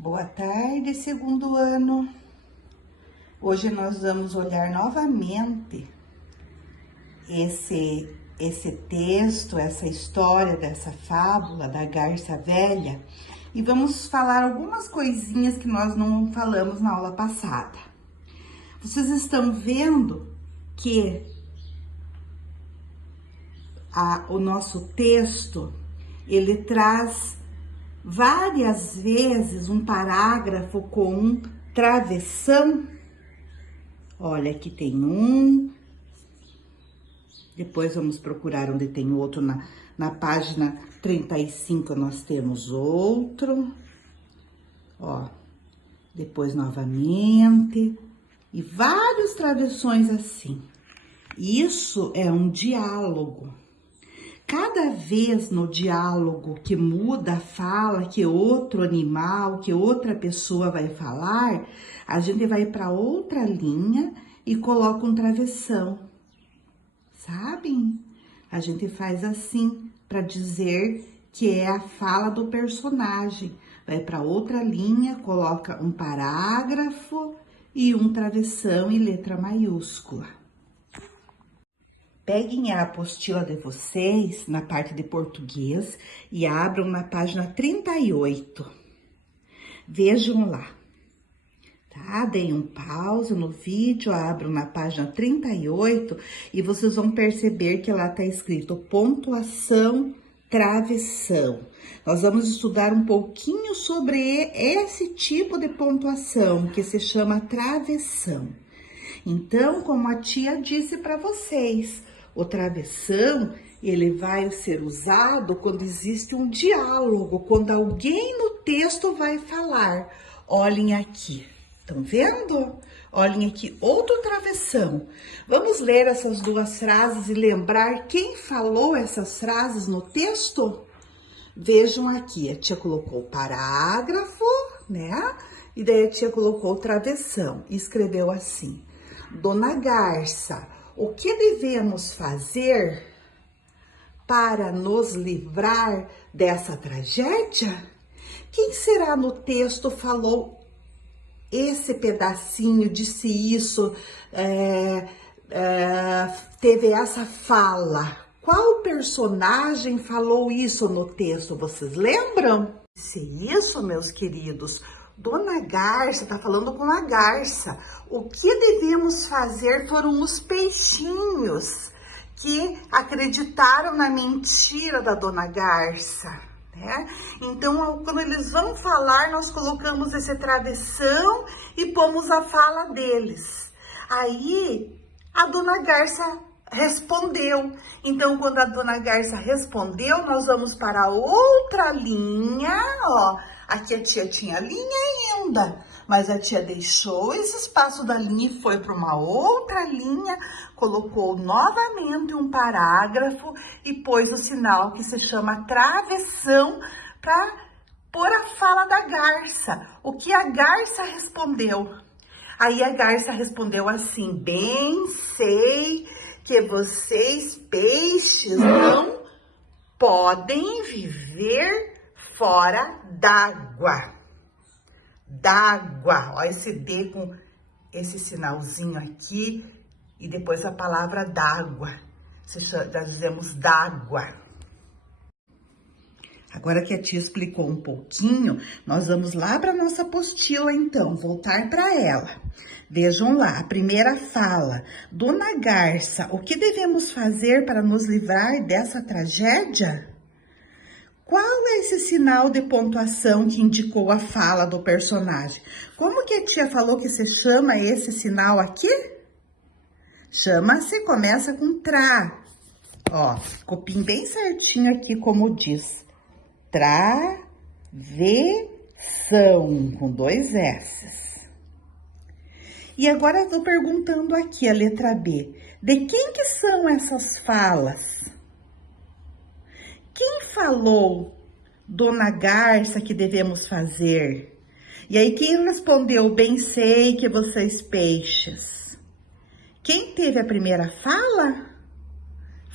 Boa tarde, segundo ano. Hoje nós vamos olhar novamente esse texto, essa história dessa fábula da garça velha e vamos falar algumas coisinhas que nós não falamos na aula passada. Vocês estão vendo que o nosso texto, ele traz várias vezes um parágrafo com um travessão. Olha, aqui tem um, depois vamos procurar onde tem outro, na página 35 nós temos outro, ó, depois novamente, e vários travessões assim. Isso é um diálogo. Cada vez no diálogo que muda a fala, que outro animal, que outra pessoa vai falar, a gente vai para outra linha e coloca um travessão, sabem? A gente faz assim para dizer que é a fala do personagem. Vai para outra linha, coloca um parágrafo e um travessão e letra maiúscula. Peguem a apostila de vocês na parte de português e abram na página 38. Vejam lá, tá? Deem um pause no vídeo, abram na página 38 e vocês vão perceber que lá tá escrito pontuação, travessão. Nós vamos estudar um pouquinho sobre esse tipo de pontuação que se chama travessão. Então, como a tia disse para vocês, o travessão, ele vai ser usado quando existe um diálogo, quando alguém no texto vai falar. Olhem aqui, estão vendo? Olhem aqui, outro travessão. Vamos ler essas duas frases e lembrar quem falou essas frases no texto? Vejam aqui, a tia colocou o parágrafo, né? E daí a tia colocou o travessão e escreveu assim: Dona Garça, o que devemos fazer para nos livrar dessa tragédia? Quem será no texto falou esse pedacinho, disse isso, teve essa fala? Qual personagem falou isso no texto? Vocês lembram? Disse isso, meus queridos. Dona Garça, tá falando com a garça. O que devemos fazer foram os peixinhos que acreditaram na mentira da Dona Garça, né? Então, quando eles vão falar, nós colocamos esse travessão e pomos a fala deles. Aí, a Dona Garça respondeu. Então, quando a Dona Garça respondeu, nós vamos para outra linha, ó. Aqui a tia tinha linha ainda, mas a tia deixou esse espaço da linha e foi para uma outra linha, colocou novamente um parágrafo e pôs o sinal que se chama travessão para pôr a fala da garça. O que a garça respondeu? Aí a garça respondeu assim: bem sei que vocês, peixes, não podem viver fora d'água. D'água. Ó, esse D com esse sinalzinho aqui e depois a palavra d'água. Nós dizemos d'água. Agora que a tia explicou um pouquinho, nós vamos lá para nossa apostila então, voltar para ela. Vejam lá, a primeira fala: Dona Garça, o que devemos fazer para nos livrar dessa tragédia? Qual é esse sinal de pontuação que indicou a fala do personagem? Como que a tia falou que se chama esse sinal aqui? Chama-se, começa com tra. Ó, copiem bem certinho aqui como diz. Travessão, com 2 S's. E agora eu tô perguntando aqui a letra B. De quem que são essas falas? Quem falou, Dona Garça, que devemos fazer? E aí, quem respondeu, bem sei que vocês peixes? Quem teve a primeira fala?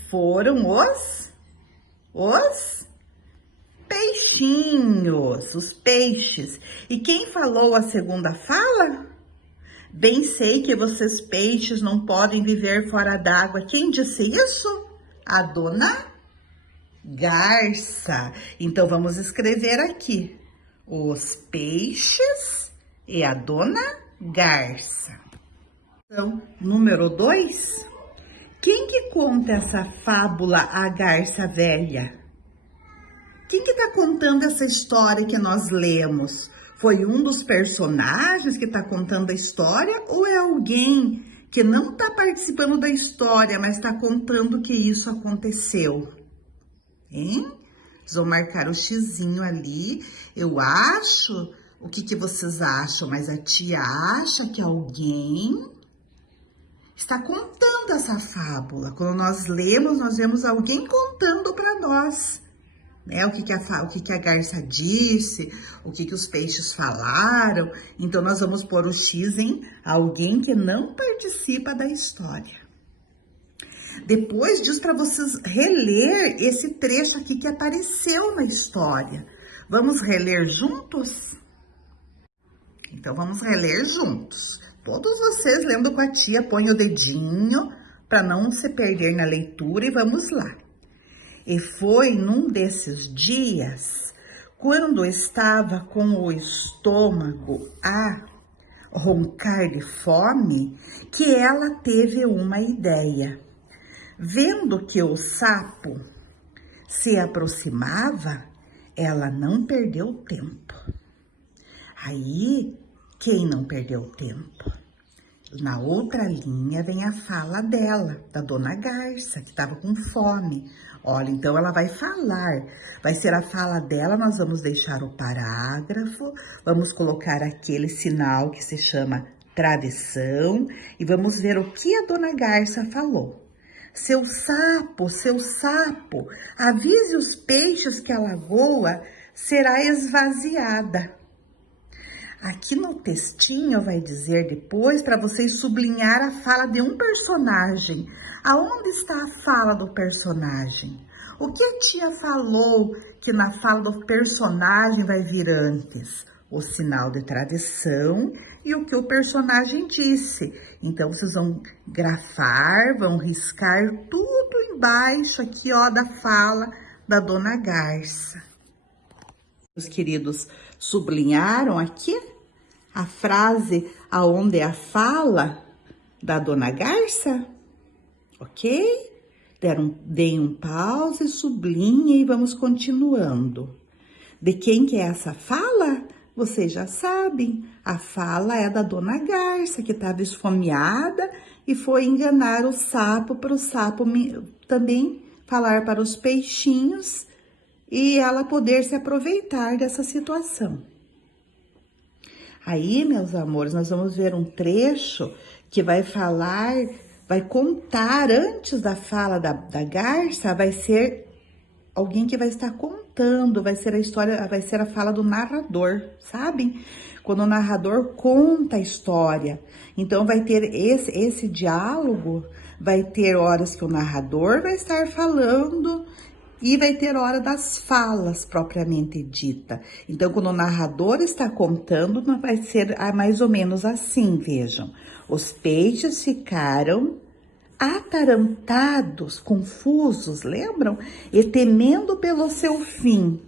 Foram os peixinhos, os peixes. E quem falou a segunda fala? Bem sei que vocês peixes não podem viver fora d'água. Quem disse isso? A dona Garça. Então, vamos escrever aqui. Os peixes e a dona Garça. Então, número 2. Quem que conta essa fábula, a Garça Velha? Quem que tá contando essa história que nós lemos? Foi um dos personagens que tá contando a história ou é alguém que não tá participando da história, mas tá contando que isso aconteceu? Hein? Vocês vão marcar o xizinho ali. Eu acho, o que vocês acham? Mas a tia acha que alguém está contando essa fábula. Quando nós lemos, nós vemos alguém contando para nós, né? O que a garça disse, o que os peixes falaram. Então, nós vamos pôr o X em alguém que não participa da história. Depois disso, para vocês reler esse trecho aqui que apareceu na história. Vamos reler juntos? Então, vamos reler juntos. Todos vocês, lendo com a tia, põe o dedinho para não se perder na leitura e vamos lá. E foi num desses dias, quando estava com o estômago a roncar de fome, que ela teve uma ideia. Vendo que o sapo se aproximava, ela não perdeu tempo. Aí, quem não perdeu tempo? Na outra linha vem a fala dela, da dona Garça, que estava com fome. Olha, então ela vai falar, vai ser a fala dela, nós vamos deixar o parágrafo, vamos colocar aquele sinal que se chama travessão e vamos ver o que a dona Garça falou. Seu sapo, avise os peixes que a lagoa será esvaziada. Aqui no textinho vai dizer depois para vocês sublinhar a fala de um personagem. Aonde está a fala do personagem? O que a tia falou que na fala do personagem vai vir antes? O sinal de travessão e o que o personagem disse. Então, vocês vão grafar, vão riscar tudo embaixo aqui, ó, da fala da dona Garça. Os queridos sublinharam aqui a frase aonde é a fala da dona Garça? Ok? Deem um pause, sublinhem e vamos continuando. De quem que é essa fala? Vocês já sabem, a fala é da dona Garça, que estava esfomeada e foi enganar o sapo para o sapo também falar para os peixinhos e ela poder se aproveitar dessa situação. Aí, meus amores, nós vamos ver um trecho que vai falar, vai contar antes da fala da Garça, vai ser alguém que vai estar contando, vai ser a história, vai ser a fala do narrador, sabem? Quando o narrador conta a história. Então, vai ter esse diálogo, vai ter horas que o narrador vai estar falando e vai ter hora das falas propriamente dita. Então, quando o narrador está contando, vai ser mais ou menos assim, vejam. Os peixes ficaram atarantados, confusos, lembram? E temendo pelo seu fim,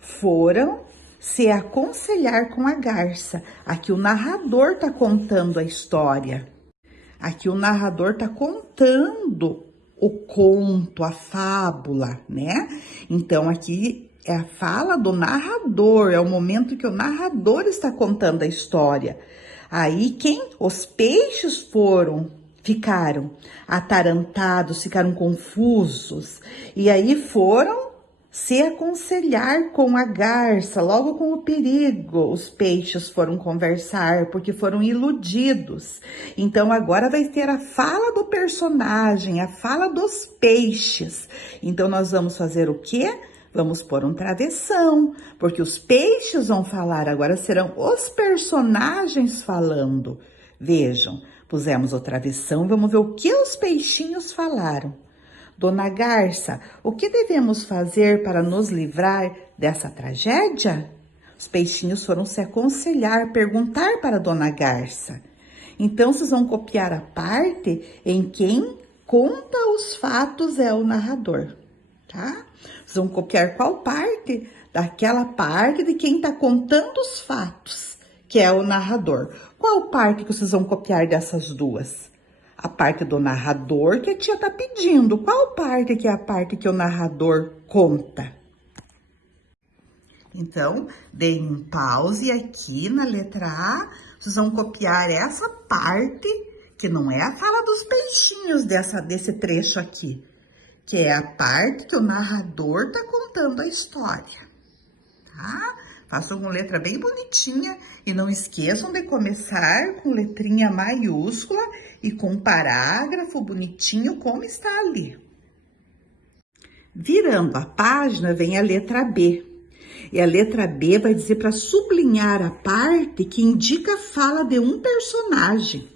foram se aconselhar com a garça. Aqui o narrador está contando a história. Aqui o narrador está contando o conto, a fábula, né? Então, aqui é a fala do narrador, é o momento que o narrador está contando a história. Aí, os peixes ficaram atarantados, ficaram confusos, e aí foram se aconselhar com a garça, logo com o perigo. Os peixes foram conversar, porque foram iludidos. Então, agora vai ter a fala do personagem, a fala dos peixes. Então, nós vamos fazer o quê? Vamos pôr um travessão, porque os peixes vão falar, agora serão os personagens falando. Vejam, pusemos o travessão, vamos ver o que os peixinhos falaram. Dona Garça, o que devemos fazer para nos livrar dessa tragédia? Os peixinhos foram se aconselhar, perguntar para Dona Garça. Então, vocês vão copiar a parte em quem conta os fatos é o narrador, tá? Vocês vão copiar qual parte? Daquela parte de quem está contando os fatos, que é o narrador. Qual parte que vocês vão copiar dessas duas? A parte do narrador que a tia tá pedindo. Qual parte que é a parte que o narrador conta? Então, deem um pause aqui na letra A. Vocês vão copiar essa parte, que não é a fala dos peixinhos desse trecho aqui, que é a parte que o narrador tá contando a história, tá? Façam com letra bem bonitinha e não esqueçam de começar com letrinha maiúscula e com parágrafo bonitinho como está ali. Virando a página, vem a letra B. E a letra B vai dizer para sublinhar a parte que indica a fala de um personagem.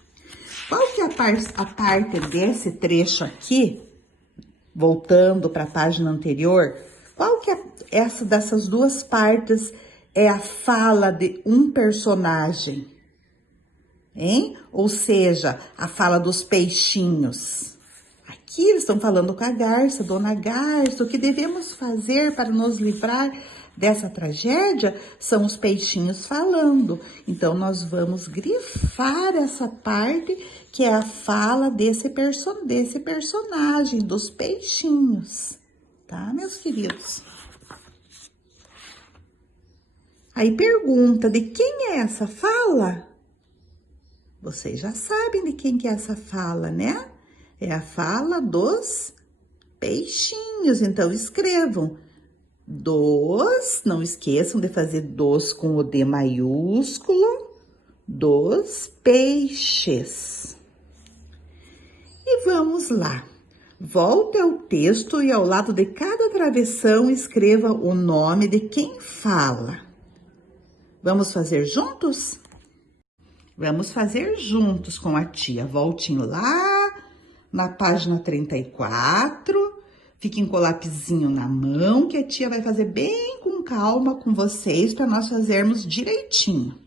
Qual que é a parte desse trecho aqui? Voltando para a página anterior, qual que é essa dessas duas partes é a fala de um personagem? Hein? Ou seja, a fala dos peixinhos. Aqui eles estão falando com a garça, Dona Garça, o que devemos fazer para nos livrar dessa tragédia? São os peixinhos falando. Então, nós vamos grifar essa parte que é a fala desse personagem, dos peixinhos. Tá, meus queridos? Aí pergunta, de quem é essa fala? Vocês já sabem de quem que é essa fala, né? É a fala dos peixinhos. Então, escrevam. Dos, não esqueçam de fazer dos com o D maiúsculo, dos peixes. E vamos lá. Volte ao texto e ao lado de cada travessão escreva o nome de quem fala. Vamos fazer juntos? Vamos fazer juntos com a tia. Voltem lá na página 34. Fiquem com o lapisinho na mão, que a tia vai fazer bem com calma com vocês para nós fazermos direitinho.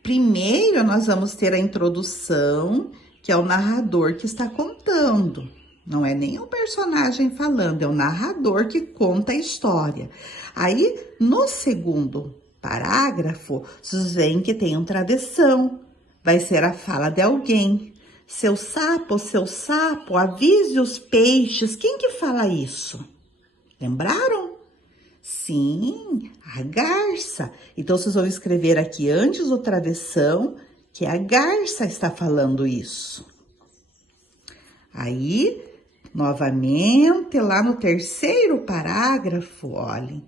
Primeiro, nós vamos ter a introdução, que é o narrador que está contando. Não é nem o personagem falando, é o narrador que conta a história. Aí, no segundo parágrafo, vocês veem que tem um travessão. Vai ser a fala de alguém. Seu sapo, avise os peixes. Quem que fala isso? Lembraram? Sim, a garça. Então, vocês vão escrever aqui antes do travessão que a garça está falando isso. Aí, novamente, lá no terceiro parágrafo, olhem,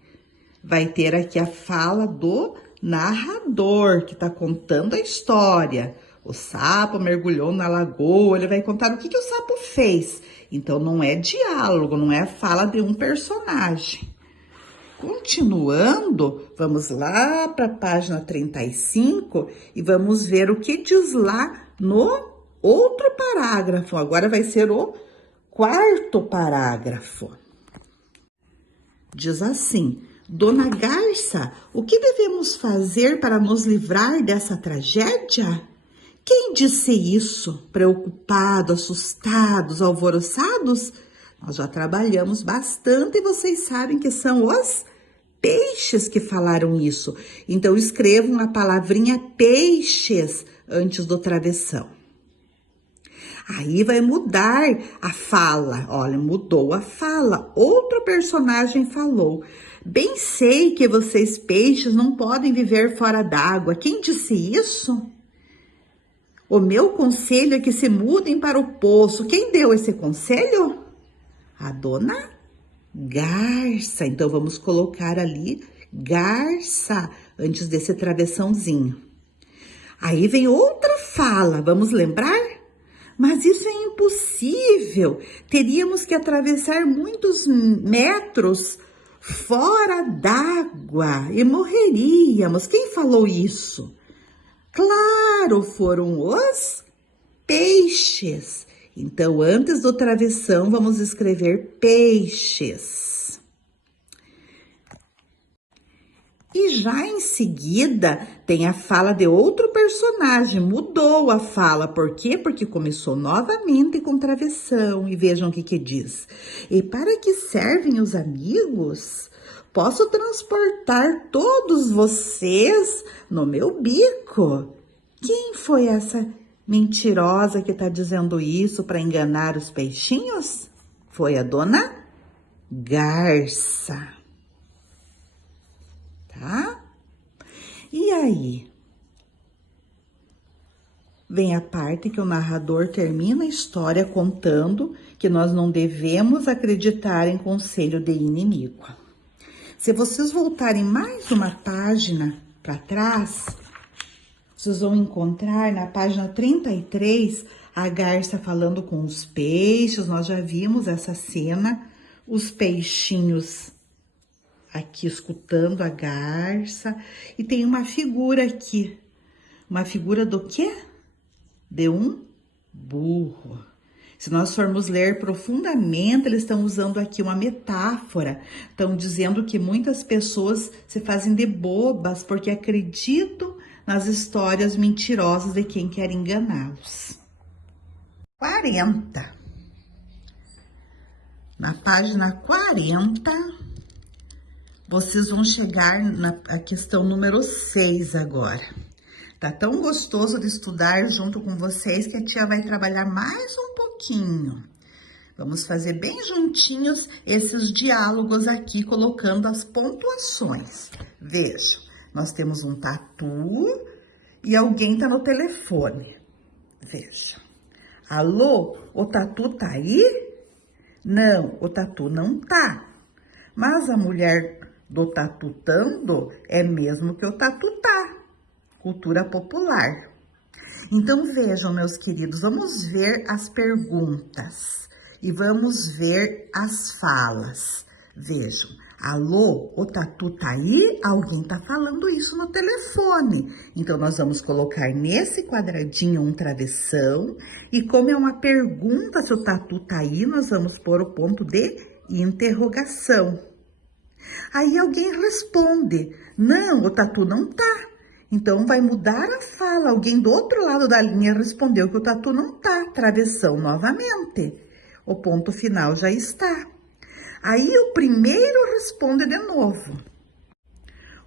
vai ter aqui a fala do narrador, que está contando a história. O sapo mergulhou na lagoa, ele vai contar o que o sapo fez. Então, não é diálogo, não é a fala de um personagem. Continuando, vamos lá para a página 35 e vamos ver o que diz lá no outro parágrafo. Agora vai ser o quarto parágrafo. Diz assim: Dona Garça, o que devemos fazer para nos livrar dessa tragédia? Quem disse isso? Preocupados, assustados, alvoroçados? Nós já trabalhamos bastante e vocês sabem que são os peixes que falaram isso. Então, escrevam a palavrinha peixes antes do travessão. Aí vai mudar a fala. Olha, mudou a fala. Outro personagem falou. Bem sei que vocês peixes não podem viver fora d'água. Quem disse isso? O meu conselho é que se mudem para o poço. Quem deu esse conselho? A Dona Garça. Então, vamos colocar ali garça antes desse travessãozinho. Aí vem outra fala. Vamos lembrar? Mas isso é impossível. Teríamos que atravessar muitos metros fora d'água e morreríamos. Quem falou isso? Claro, foram os peixes. Então, antes do travessão, vamos escrever peixes. E já em seguida, tem a fala de outro personagem, mudou a fala. Por quê? Porque começou novamente com travessão. E vejam o que diz. E para que servem os amigos? Posso transportar todos vocês no meu bico. Quem foi essa mentirosa que está dizendo isso para enganar os peixinhos? Foi a dona Garça. Tá? E aí? Vem a parte que o narrador termina a história contando que nós não devemos acreditar em conselho de inimigo. Se vocês voltarem mais uma página para trás, vocês vão encontrar na página 33 a garça falando com os peixes. Nós já vimos essa cena, os peixinhos aqui escutando a garça. E tem uma figura aqui. Uma figura do quê? De um burro. Se nós formos ler profundamente, eles estão usando aqui uma metáfora. Estão dizendo que muitas pessoas se fazem de bobas porque acreditam nas histórias mentirosas de quem quer enganá-los. 40. Na página 40, vocês vão chegar na questão número 6 agora. Tá tão gostoso de estudar junto com vocês que a tia vai trabalhar mais um pouquinho. Vamos fazer bem juntinhos esses diálogos aqui, colocando as pontuações. Veja, nós temos um tatu e alguém tá no telefone. Veja. Alô, o tatu tá aí? Não, o tatu não tá. Mas a mulher do tatutando é mesmo que o tatu tá. Cultura popular. Então, vejam, meus queridos, vamos ver as perguntas e vamos ver as falas. Vejam, alô, o tatu tá aí? Alguém tá falando isso no telefone. Então, nós vamos colocar nesse quadradinho um travessão e como é uma pergunta se o tatu tá aí, nós vamos pôr o ponto de interrogação. Aí alguém responde, não, o tatu não tá. Então, vai mudar a fala. Alguém do outro lado da linha respondeu que o tatu não tá. Travessão novamente. O ponto final já está. Aí, o primeiro responde de novo.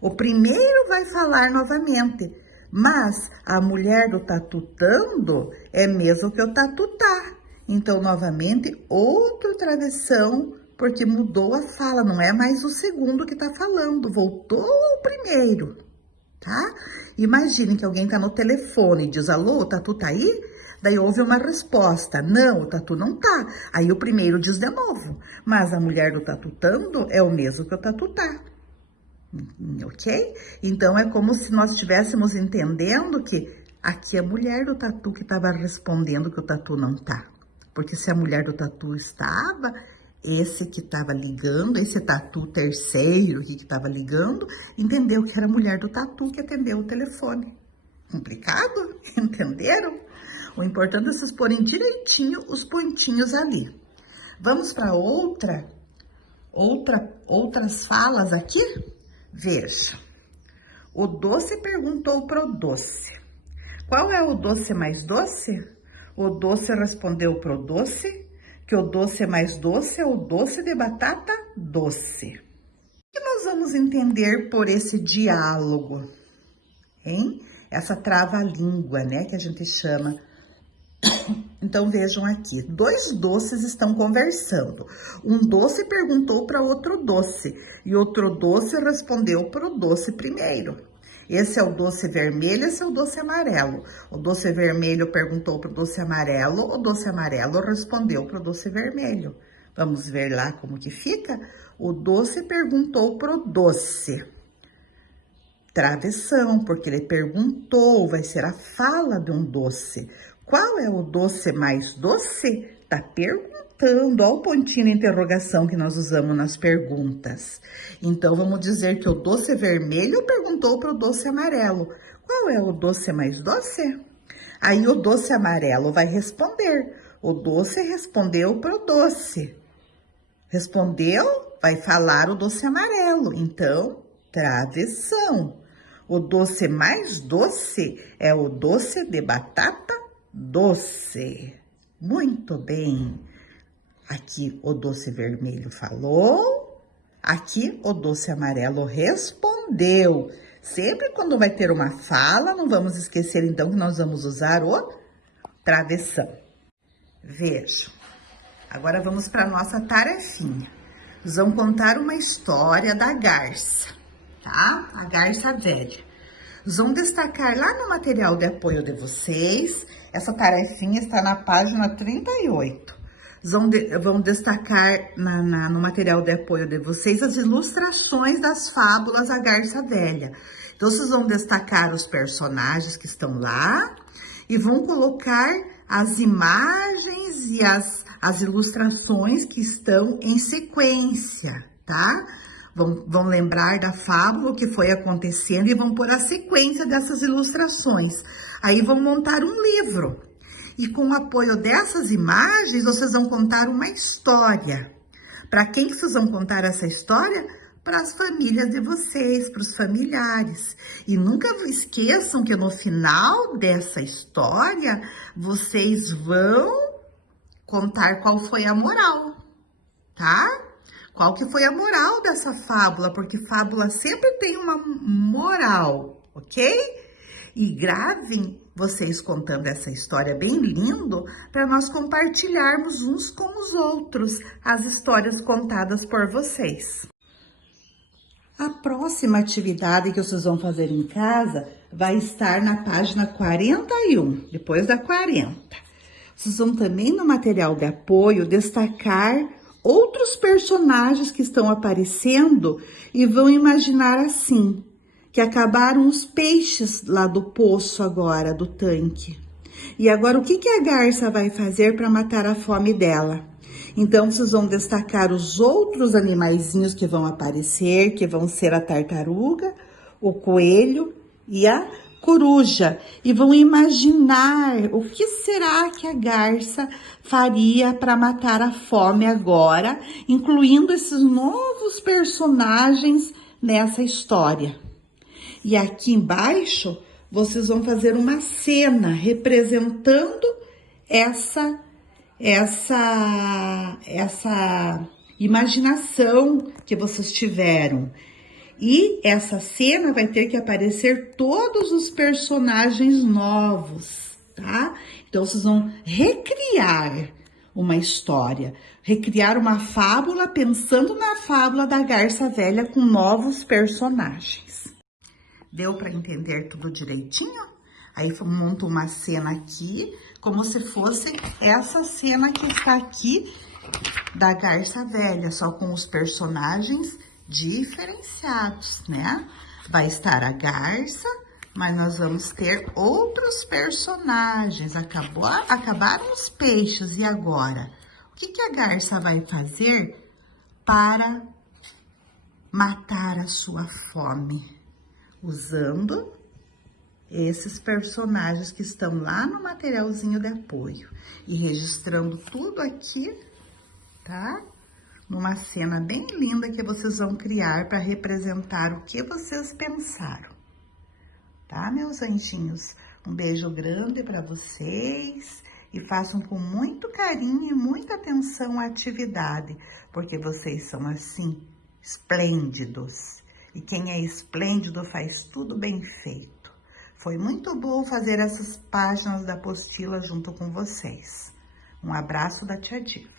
O primeiro vai falar novamente. Mas a mulher do tatutando é mesmo que o tatu tá. Então, novamente, outro travessão, porque mudou a fala. Não é mais o segundo que tá falando. Voltou ao primeiro. Tá? Imaginem que alguém tá no telefone e diz, alô, o tatu tá aí? Daí houve uma resposta, não, o tatu não tá. Aí o primeiro diz de novo, mas a mulher do tatutando é o mesmo que o tatu tá. Ok? Então, é como se nós estivéssemos entendendo que aqui é a mulher do tatu que estava respondendo que o tatu não tá. Porque se a mulher do tatu estava... Esse que estava ligando, esse tatu terceiro que estava ligando, entendeu que era a mulher do tatu que atendeu o telefone. Complicado? Entenderam? O importante é vocês porem direitinho os pontinhos ali. Vamos para outras falas aqui? Veja. O doce perguntou pro doce. Qual é o doce mais doce? O doce respondeu pro doce que o doce mais doce é o doce de batata doce. O que nós vamos entender por esse diálogo, hein? Essa trava-língua, né, que a gente chama. Então, vejam aqui, dois doces estão conversando. Um doce perguntou para outro doce e outro doce respondeu para o doce primeiro. Esse é o doce vermelho, esse é o doce amarelo. O doce vermelho perguntou para o doce amarelo, o doce amarelo respondeu para o doce vermelho. Vamos ver lá como que fica? O doce perguntou para o doce. Travessão, porque ele perguntou, vai ser a fala de um doce. Qual é o doce mais doce? Tá perguntando. Olha o pontinho de interrogação que nós usamos nas perguntas. Então, vamos dizer que o doce vermelho perguntou para o doce amarelo. Qual é o doce mais doce? Aí, o doce amarelo vai responder. O doce respondeu pro doce. Respondeu, vai falar o doce amarelo. Então, travessão. O doce mais doce é o doce de batata doce. Muito bem. Aqui o doce vermelho falou, aqui o doce amarelo respondeu. Sempre quando vai ter uma fala, não vamos esquecer então que nós vamos usar o travessão. Veja, agora vamos para a nossa tarefinha. Nós vamos contar uma história da garça, tá? A garça velha. Nós vamos destacar lá no material de apoio de vocês, essa tarefinha está na página 38. Vamos destacar no material de apoio de vocês as ilustrações das fábulas A Garça Velha. Então, vocês vão destacar os personagens que estão lá e vão colocar as imagens e as ilustrações que estão em sequência, tá? Vão lembrar da fábula, o que foi acontecendo e vão pôr a sequência dessas ilustrações. Aí vão montar um livro. E com o apoio dessas imagens, vocês vão contar uma história. Para quem que vocês vão contar essa história? Para as famílias de vocês, para os familiares. E nunca esqueçam que no final dessa história, vocês vão contar qual foi a moral, tá? Qual que foi a moral dessa fábula? Porque fábula sempre tem uma moral, ok? E gravem vocês contando essa história bem lindo para nós compartilharmos uns com os outros as histórias contadas por vocês. A próxima atividade que vocês vão fazer em casa vai estar na página 41, depois da 40. Vocês vão também no material de apoio destacar outros personagens que estão aparecendo e vão imaginar assim, que acabaram os peixes lá do poço agora, do tanque. E agora, o que a garça vai fazer para matar a fome dela? Então, vocês vão destacar os outros animaizinhos que vão aparecer, que vão ser a tartaruga, o coelho e a coruja. E vão imaginar o que será que a garça faria para matar a fome agora, incluindo esses novos personagens nessa história. E aqui embaixo, vocês vão fazer uma cena representando essa imaginação que vocês tiveram. E essa cena vai ter que aparecer todos os personagens novos, tá? Então, vocês vão recriar uma história, recriar uma fábula pensando na fábula da garça velha com novos personagens. Deu para entender tudo direitinho? Aí monto uma cena aqui, como se fosse essa cena que está aqui da garça velha, só com os personagens diferenciados, né? Vai estar a garça, mas nós vamos ter outros personagens. Acabaram os peixes, e agora? O que a garça vai fazer para matar a sua fome? Usando esses personagens que estão lá no materialzinho de apoio e registrando tudo aqui, tá? Numa cena bem linda que vocês vão criar para representar o que vocês pensaram. Tá, meus anjinhos? Um beijo grande para vocês e façam com muito carinho e muita atenção a atividade, porque vocês são assim, esplêndidos. E quem é esplêndido faz tudo bem feito. Foi muito bom fazer essas páginas da apostila junto com vocês. Um abraço da Tia Diva.